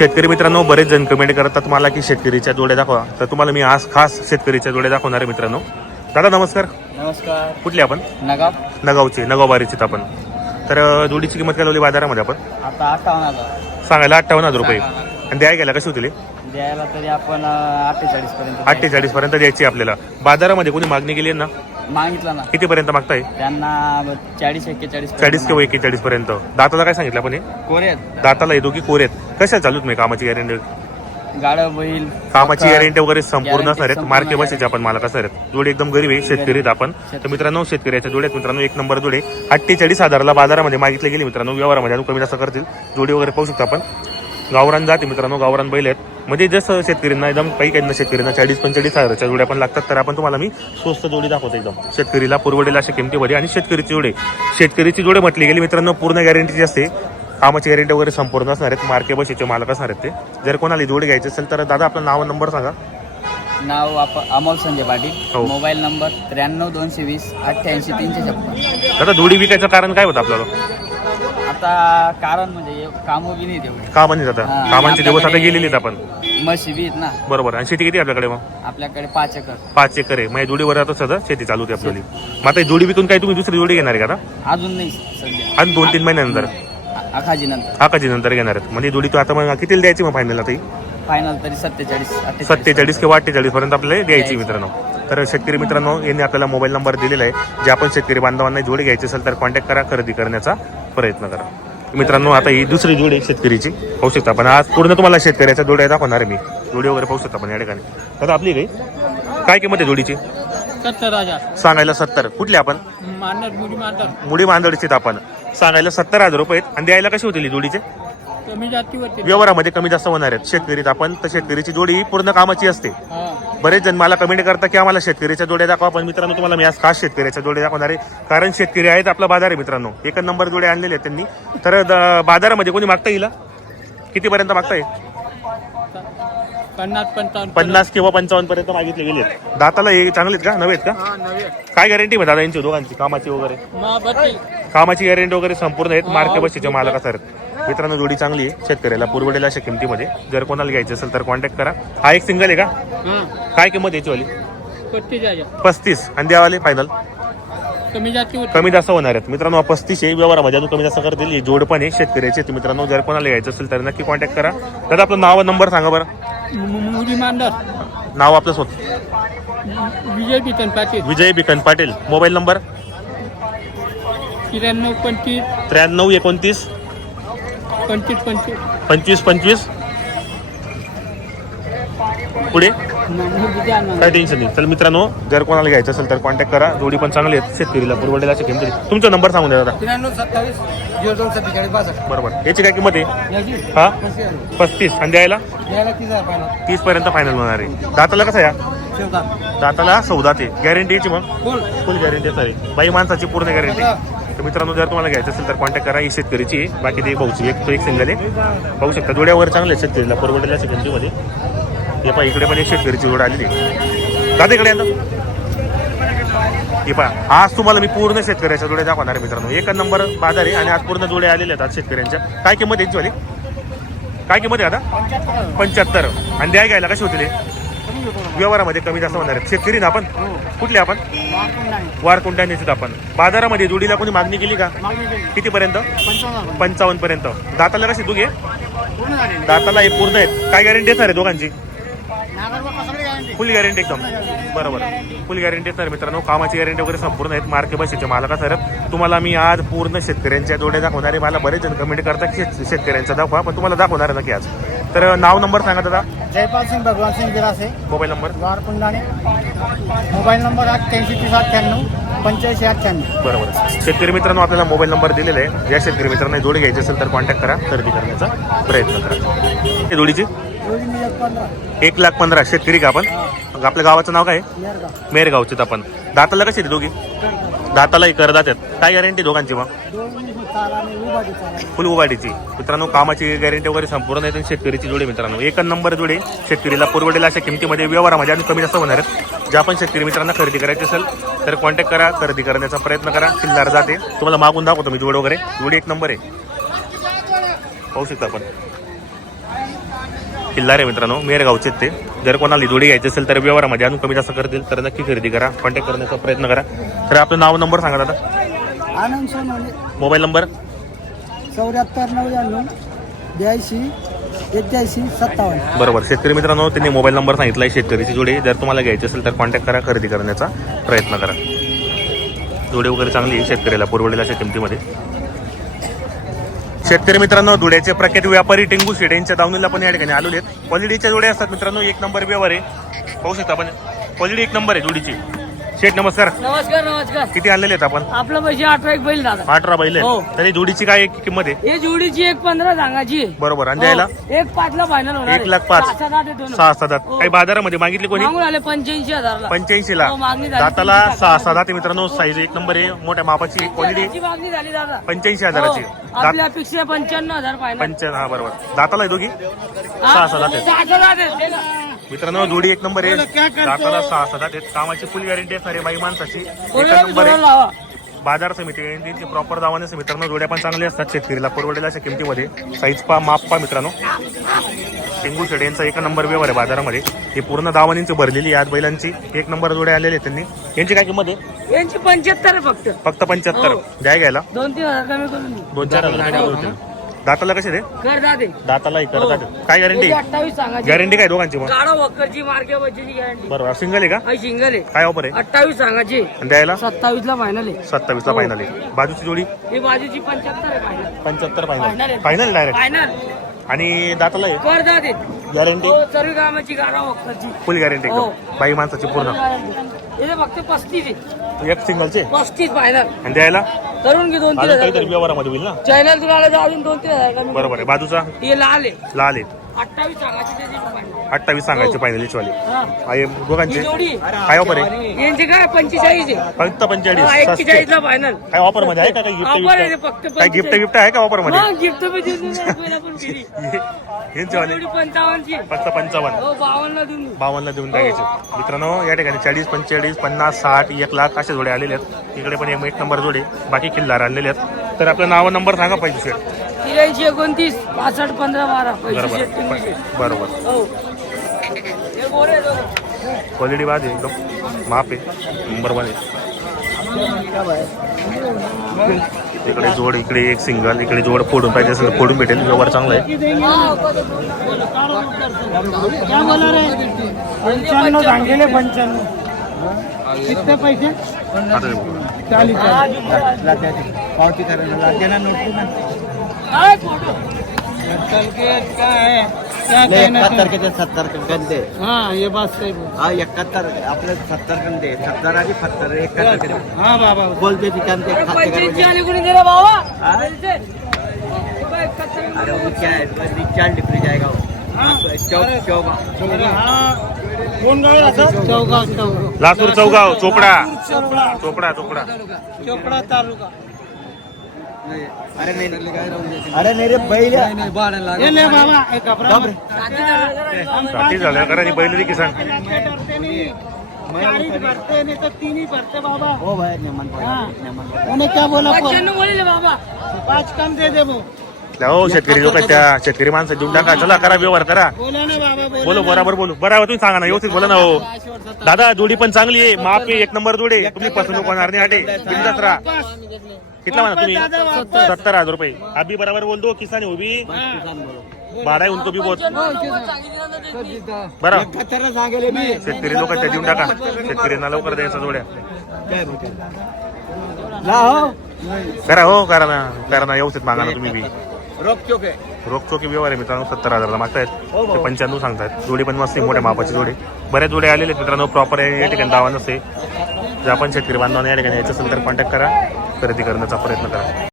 शेतकरी मित्रांनो बरेच जण कमेंट करतात मला की शेतकरीच्या जोड्या दाखवा. तर तुम्हाला मी आज खास शेतकरीच्या जोड्या दाखवणार आहे मित्रांनो. दादा नमस्कार. नमस्कार. कुठले आपण? नगाव. नगावचे नगावबारीचे आपण. तर जोडीची किंमत काय लावली बाजारामध्ये आपण? आता अठ्ठावन्न हजार. सांगायला अठ्ठावन्न हजार रुपये. आणि द्याय गेला कशी होतील द्यायला तरी आपण अठ्ठेचाळीस पर्यंत अठ्ठेचाळीस पर्यंत द्यायची आपल्याला. बाजारामध्ये कोणी मागणी केली ना? मागितलं ना. कितीपर्यंत मागताय? त्यांना चाळीस एक्केचाळीस चाळीस किंवा एक्केचाळीस पर्यंत. दाताला काय सांगितलं आपण हे? कोरेत दाताला येतो की कोरेत कशा चालू मी कामाची गॅरंटी गाड बैल कामाची. गॅरंटी वगैरे संपूर्ण Guarantee असणार आहेत. संपूर्ण मार्के. बसायचे आपण मला कसं आहेत. जोडी एकदम गरीब आहे शेतकरी आहेत आपण. तर मित्रांनो शेतकऱ्याच्या जोड्यात मित्रांनो एक नंबर जोडे. अठ्ठेचाळीस हजाराला बाजारामध्ये मागितले गेले मित्रांनो. व्यवहारामध्ये अजून कमी जास्त करतील. जोडी वगैरे पाहू शकतो आपण. गावरान जाते मित्रांनो गावरान बैल आहेत. म्हणजे जसं शेतकऱ्यांना एकदम काही काही शेतकऱ्यांना चाळीस पंचेचाळीस हजाराच्या जोड्या पण लागतात तर आपण तुम्हाला मी स्वस्त जोडी दाखवतो एकदम. शेतकरीला पुरवडेल अशा किमतीमध्ये आणि शेतकरीची जोडे शेतकरीची जोडे म्हटली गेली मित्रांनो पूर्ण गॅरंटीची असते कामाची गॅरंटी वगैरे संपूर्ण असणार आहेत. मार्के बशीचे मालक असणार आहेत ते. जर कोणाला जोडी घ्यायची असेल तर दादा आपलं नाव नंबर सांगा. नाव आप अमोल संजय पाटील. हो. मोबाईल नंबर त्र्याण्णव दोनशे वीस अठ्ठ्याऐंशी तीनशे छप्पन. दादा जोडी विकायचं कारण काय होतं आपल्याला? आता कारण म्हणजे कामं बी नाही तेवढे का म्हणजे आता. हा, कामांचे दिवस आता आपल्याकडे- गेलेले आहेत आपण. म्हशी बी आहेत ना. बरोबर. आणि शेती किती आहे आपल्याकडे मग? आपल्याकडे पाच एकर. पाच एकर आहे. म्हणजे जोडीवर आता सध्या शेती चालू होती आपल्याली मग आता ही जोडी विकून काय तुम्ही दुसरी जोडी घेणार आहे का आता? अजून नाही सध्या. आणि दोन तीन महिन्यानंतर? नंतर. आकाशी नंतर घेणार आहेत. म्हणजे जोडी तू आता मग किती द्यायची मग फायनल आता ही? फायनल तरी सत्तेचाळीस अठ्ठेचाळीस. सत्तेचाळीस किंवा अठ्ठेचाळीस पर्यंत आपल्याला द्यायची. मित्रांनो. तर शेतकरी मित्रांनो यांनी आपल्याला मोबाईल नंबर दिलेला आहे. जे आपण शेतकरी बांधवांना जोडी घ्यायची असेल तर कॉन्टॅक्ट करा खरेदी करण्याचा प्रयत्न करा. मित्रांनो आता ही दुसरी जोडी आहे शेतकरीची. पाहू शकता आपण. आज पूर्ण तुम्हाला शेतकऱ्याच्या जोड्या दाखवणार आहे मी. जोडी वगैरे पाहू शकता आपण या ठिकाणी. आता आपली काही काय किंमत आहे जोडीची? सत्तर हजार सांगायला सत्तर. कुठली आपण? मुडी मांदडचीत आपण. सांगायला सत्तर हजार रुपये आहेत. आणि द्यायला कशी होतील जोडीचे? कमी जातीवरती. व्यवहारामध्ये कमी जास्त होणार आहेत. शेतकरीत आपण तर शेतकरीची जोडी ही पूर्ण कामाची असते. बरेच जण मला कमेंट करतात की आम्हाला शेतकऱ्याच्या जोड्या दाखवा पण मित्रांनो तुम्हाला मी आज खास शेतकऱ्याच्या जोड्या दाखवणार आहे. कारण शेतकरी आहेत आपला बाजार आहे मित्रांनो. एक नंबर जोड्या आणलेले आहेत त्यांनी. तर द- बाजारामध्ये कोणी मागता येईल? कितीपर्यंत मागता येईल पन्नास पंचावन्न पन्नास किंवा पंचावन्न पर्यंत मागितले गेले दाताला हे चांगले आहेत का? नवे का काय गॅरंटी आहे दादा यांची दोघांची? कामाची वगैरे? कामाची गॅरंटी वगैरे संपूर्ण आहेत. मार्के बशीचे मालक असतात मित्रांनो जोडी चांगली आहे. शेतकऱ्याला पुरवडेल अशा किमतीमध्ये. जर कोणाला घ्यायचं असेल तर कॉन्टॅक्ट करा. हा एक सिंगल आहे का? काय किंमत याची वाली पस्तीस आणि द्यावाले फायनल कमी जास्त होणार आहेत. मित्रांनो हा पस्तीस आहे. व्यवहारामध्ये अजून कमी जास्त करतील. ही जोड पण आहे. शेतकऱ्याची तर मित्रांनो जर कोणाला घ्यायचं असेल तर नक्की कॉन्टॅक्ट करा. दादा आपलं नाव नंबर सांगा बरं. मुली मांडर नाव आपलं स्वतः विजय बितन पाटील. विजय बिकन पाटील. Mobile number? त्र्याण्णव पंचवीस. त्र्याण्णव एकोणतीस. पंचवीस पंचवीस. पंचवीस पंचवीस. पुढे? काय टेन्शन नाही. तर मित्रांनो जर कोणाला घ्यायचं असेल तर कॉन्टॅक्ट करा. जोडी पण चांगली आहेत. शेतकरीला पुरवडेल अशा किमती तुमचा नंबर सांगून द्या दादा. त्र्याण्णव सत्तावीस झिरो दोन सत्तेचाळीस बासष्ट. बरोबर. याची काय किंमत आहे? याची? हा? पस्तीस आणि द्यायला? याला तीस हजार पाहिला तीस पर्यंत फायनल होणार आहे. दाताला कसं? शेवता दाताला सौदा ते. गॅरंटी याची मग? बोल फुल गॅरंटी आहे. बाई माणसाची पूर्ण गॅरंटी तर मित्रांनो जर तुम्हाला घ्यायचं असेल तर कॉन्टॅक्ट करा. ही शेतकरीची आहे. बाकी ते भाऊची. एक तो एक सिंगल आहे. पाहू शकता. जोड्या वगैरे चांगल्या आहेत शेतकरीला. परवडलेल्या सेकंडमध्ये हे पहा इकडे पण एक शेतकरीची जोड आलेली दादा इकडे आता. हे पहा आज तुम्हाला मी पूर्ण शेतकऱ्याच्या जोड्या दाखवणार आहे मित्रांनो. एक नंबर बाजार आहे आणि आज पूर्ण जोड्या आलेल्या आहेत आज शेतकऱ्यांच्या. काय किंमत आहे याची वाली? काय किंमत आहे आता? पंच्याहत्तर. आणि द्याय घ्यायला कशी होतील व्यवहारामध्ये कमी जास्त होणार आहेत. शेतकरी ना आपण? कुठले आपण? वारकुंट्या निश्चित आपण. बाजारामध्ये जोडीला कोणी मागणी केली का? कितीपर्यंत? पंचावन्न पर्यंत. दाताला कशी तू घे दाताला हे पूर्ण आहेत. काय गॅरंटी असणार आहे दोघांची? फुल गॅरंटी एकदम. बरोबर. फुल गॅरंटी असणार मित्रांनो कामाची गॅरंटी वगैरे संपूर्ण आहेत. मार्के बसीचे मालक आहेत. तुम्हाला मी आज पूर्ण शेतकऱ्यांच्या जोड्या दाखवणार आहे. मला बरेच जण कमेंट करतात की शेत- शेतकऱ्यांचा दाखवा पण तुम्हाला दाखवणार आहे नक्की आज. तर नाव नंबर सांगा दादा. Jaypal Singh Bhagwan Singh Girase mobile number. Mobile number अठ्ठ्याऐंशी तीस अठ्ठ्याण्णव पंच्याऐंशी अठ्ठ्याण्णव. बरोबर. शेतकरी मित्रांनो आपल्याला मोबाईल नंबर दिलेला आहे. या शेतकरी मित्रांना जोडी घ्यायची असेल तर कॉन्टॅक्ट करा. खरेदी करण्याचा प्रयत्न करा. हे जोडीची? जोडी मी एक पंधरा. एक लाख पंधरा. शेतकरी का आपण? मग आपल्या गावाचं नाव काय आहे? नेरगाव मेरगावचे आपण. दाताला कशी दोघी? दातालाही करदात आहेत. काय गॅरंटी दोघांची मग? दोन्ही उभाटी फुल उभाटीची मित्रांनो कामाची गॅरंटी वगैरे संपूर्ण आहे आणि शेतकरीची जोडी मित्रांनो. एक नंबर जोडी शेतकरीला परवडेल अशा किमतीमध्ये व्यवहारामध्ये म्हणजे आणि कमी जास्त होणार आहेत. ज्या पण शेतकरी मित्रांना खरेदी करायची असेल तर कॉन्टॅक्ट करा खरेदी करण्याचा प्रयत्न करा. किल्लार जाते. तुम्हाला मागून दाखवतो मी जोड वगैरे. जोडी एक नंबर आहे. पाहू शकता आपण. किल्लार आहे मित्रांनो मेरगावचे ते. जर कोणाला जोडी घ्यायची असेल तर व्यवहारामध्ये म्हणजे अजून कमी जास्त करतील तर नक्की खरेदी करा. कॉन्टॅक्ट करण्याचा प्रयत्न करा. तर आपलं नाव नंबर सांगा दादा. आनंद सोनवणे. Mobile number? चौऱ्याहत्तर नव्याण्णव ब्याऐंशी एक्क्याऐंशी सत्तावन्न. बरोबर. शेतकरी मित्रांनो त्यांनी मोबाईल नंबर सांगितला आहे शेतकरीची जोडी. जर तुम्हाला घ्यायची असेल तर कॉन्टॅक्ट करा खरेदी करण्याचा प्रयत्न करा. जोडी वगैरे चांगली आहे शेतकऱ्याला पुरवलेल्या किमतीमध्ये. शेतकरी मित्रांनो धुळ्याचे प्रख्यात व्यापारी टेंगू शेड यांच्या दावणीला पण या ठिकाणी आलेले आहेत. क्वालिटीच्या जोड्या असतात मित्रांनो एक नंबर व्यवहार आहे. पाहू शकता आपण. क्वालिटी एक नंबर आहे जोडीची. शेठ नमस्कार. नमस्कार नमस्कार. किती आणलेले आहेत आपण? आपलं पैसे अठरा एक बैल दादा. अठरा बैल हो. आहेत तरी जोडीची काय किंमत आहे? हे जोडीची एक पंधरा सांगायची आहे. बरोबर. आणि द्यायला? हो, एक पाच ला फायनल होणार एक आहे. लाख पाच. सहा सात आहे दोन. सहा सात आठ. हो. काही बाजारामध्ये मागितली कोणी? मागून आले पंच्याऐंशी हजारला. पंच्याऐंशी ला हो, मागणी झाली. दाताला सहा सहा दाते मित्रांनो साईज एक नंबर आहे. मोठ्या मापाची क्वालिटी मागणी झाली दादा. पंच्याऐंशी हजाराची. हो, दात आपल्या अपेक्षा पंच्याण्णव हजार फायनल पंच हा बरोबर. दाताला आहे दोघी? सहा सहा दाते सहा सात आहे. ना. मित्रांनो जोडी एक नंबर आहे. दाताला सहा दाते कामाची फुल गॅरंटी आहे सारे बाई माणसाची. एक नंबर आहे. बाजार समिती यांची प्रॉपर दावाने मित्रांनो जोड्या पण चांगल्या असतात शेतकरीला परवडेल अशा किमतीमध्ये. साईज पा माप पा मित्रांनो. टिंगू शेड यांचा एक नंबर व्यवहार आहे बाजारामध्ये. ही पूर्ण दावानींची भरलेली आहे आज बैलांची. एक नंबर जोड्या आलेले आहेत त्यांनी. यांची काय किंमत आहे? यांची पंच्याहत्तर आहे फक्त. फक्त पंच्याहत्तर. हो. द्याय घ्यायला. दोन तीन हजार. दोन चार हजार. दाताला कसे कर दादे. दाताला एक करतात काय गॅरंटी अठ्ठावीस गॅरंटी काय दोघांची मग? वक्करची गॅरंटी बरोबर. सिंगल आहे का? हा सिंगल आहे. काय ऑफर आहे? अठ्ठावीस सांगायची. आणि द्यायला? सत्तावीस ला फायनल आहे. सत्तावीस ला फायनल आहे. बाजूची जोडी? ही बाजूची पंच्याहत्तर आहे फायनल पंच्याहत्तर फायनल. फायनल डायरेक्ट फायनल आणि दाताला आहे? गॅरंटी हो सर्व कामाची फुल गॅरंटी हो. एकदम. बाई माणसाची पूर्ण. हे फक्त पस्तीस आहे. एक सिंगलचे पस्तीस फायनल आणि द्यायला? करून घे दोन तीन अजून हजार. काहीतरी व्यवहारामध्ये होईल ना? चॅनल तुला अजून दोन तीन हजार. कमी. बरोबर आहे. बाजूचा? हे लाल आहे. लाल आहे. अठ्ठावीस सांगायची. फायनल वाली हा. आहे दोघांचे. काय ऑफर आहे? यांचे काय पंचेचाळीस आहे. फक्त पंचेचाळीस. ला फायनल काय ऑफरमध्ये आहे का काही गिफ्ट काय गिफ्ट गिफ्ट आहे का ऑफरमध्ये? गिफ्ट आहे. फक्त पंचावन्न. हो बावन्न देऊन देऊ. बावन्नला देऊन टाकायचे मित्रांनो या ठिकाणी चाळीस पंचेचाळीस पन्नास साठ एक लाख अशा जोडे आलेले आहेत. इकडे पण एक नंबर जोडे बाकी किल्लार आलेले आहेत. तर आपलं नाव नंबर सांगा पाहिजे त्र्याऐंशी एकोणतीस पासष्ट पंधरा बारा पैसे बरोबर. बरोबर हो हे गोरे दोघं. क्वालिटी बाज आहे एकदम माप आहे नंबर वन आहे इकडे जोड इकडे एक सिंगल इकडे जोड फोडून पाहिजे असेल तर फोडून भेटेल व्यवहार चांगला आहे पंच्याण्णव सांगेले पंच्याण्णव किती पैसे आता हे बघू. चालीस पावती करायला लागते ना नोटबुक काय फोटो? एकाहत्तर के ते सत्तर गंदे। हाँ ये बात सही बोल। हा एकाहत्तर आपले सत्तर गंदे सत्तर आणि सत्तर एकाहत्तर के हाँ बाबा। बोलते ती गंदे अरे खाते पंच्याऐंशी करोगे. आणि कोणी दिलं बाबा। हा? पैसे? रुपये एकाहत्तर आणि अरे कोणी वो क्या है? बस रिचार्ज डिप्री जाएगा वो। चौक चौक कोण गाव चौगाव चौगाव लातूर चौगाव चोपडा। चोपडा चोपडा। चोपडा तालुका। अरे नहीं अरे रे बैल ये झालं कारण ही किसान ओ भाई नेमन उन्हें क्या बोला बाबा पाच कम दे दे वो हो शेतकरी लोक त्या. शेतकरी माणसं देऊन टाका. चला करा व्यवहार करा. बोला बोलो बरोबर बोलू. बरोबर तुम्ही सांगा ना. व्यवस्थित बोला ना हो. दादा जोडी पण चांगली आहे. माप आहे एक नंबर जोडी तुम्ही फसवणूक होणार नाही आटे बिंदास राहा. कितना म्हणा तुम्ही? सत्तर हजार रुपये. अभी बराबर बोल दो किसान है वो भी. भाड़ा है उनको भी बहुत. बरं. एकाहत्तर सांगेले मी शेतकरी लोक त्या देऊन टाका. शेतकऱ्यांना लवकर द्यायचा जोड्या. ला हो. करा हो करा ना. करा ना व्यवस्थित मागा ना तुम्ही बी. रोक चोक रोखचोकी व्यवहार आहे मित्रांनो सत्तर हजारला मागतायत. ते पंच्याण्णव सांगतायत. जोडी पण मस्त आहे, मोठ्या मापाची जोडी. बऱ्याच जोडी आलेले आहेत मित्रांनो प्रॉपर या ठिकाणी दावा नसते जर आपण शेतकरी बांधवांना या ठिकाणी यायचं असेल तर कॉन्टॅक्ट करा. खरेदी करण्याचा प्रयत्न करा.